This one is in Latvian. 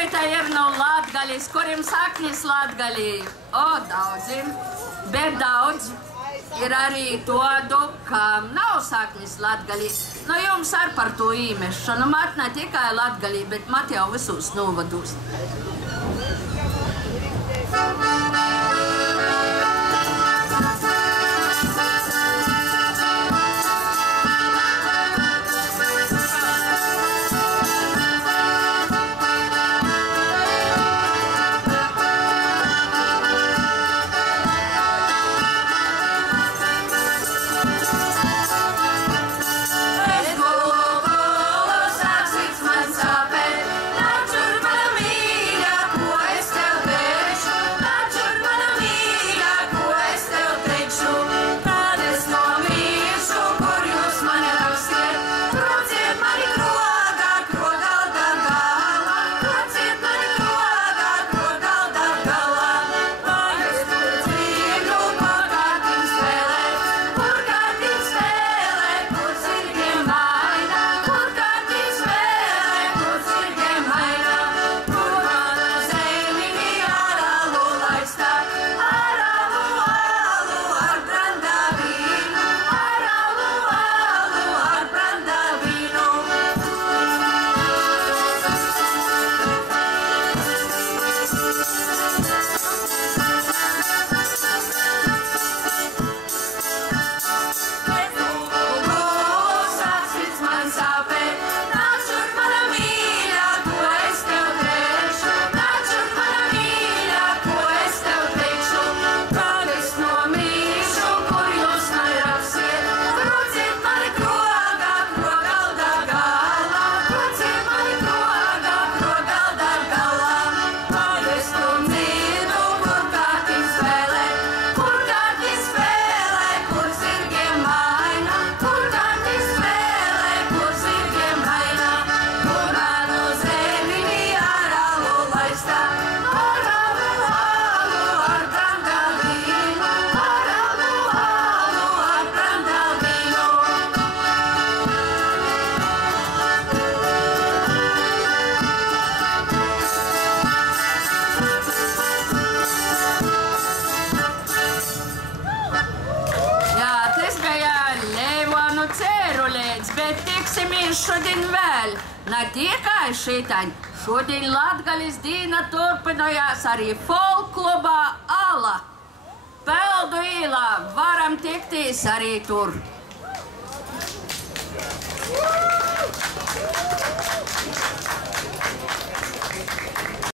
kuri te ir no Latgalis, kurim saknis Latgalī? O, daudzim, bet daudz ir arī todu, kam nav saknis Latgalī. Nu, jums ar par to īmešanu. Mat ne tikai Latgalī, bet mat jau visos novados. Šodien vēl, ne tikai šitaņ, šodien Latgalis dīna turpinājās arī folklubā Ala. Peldu īlā varam tiktīs arī tur.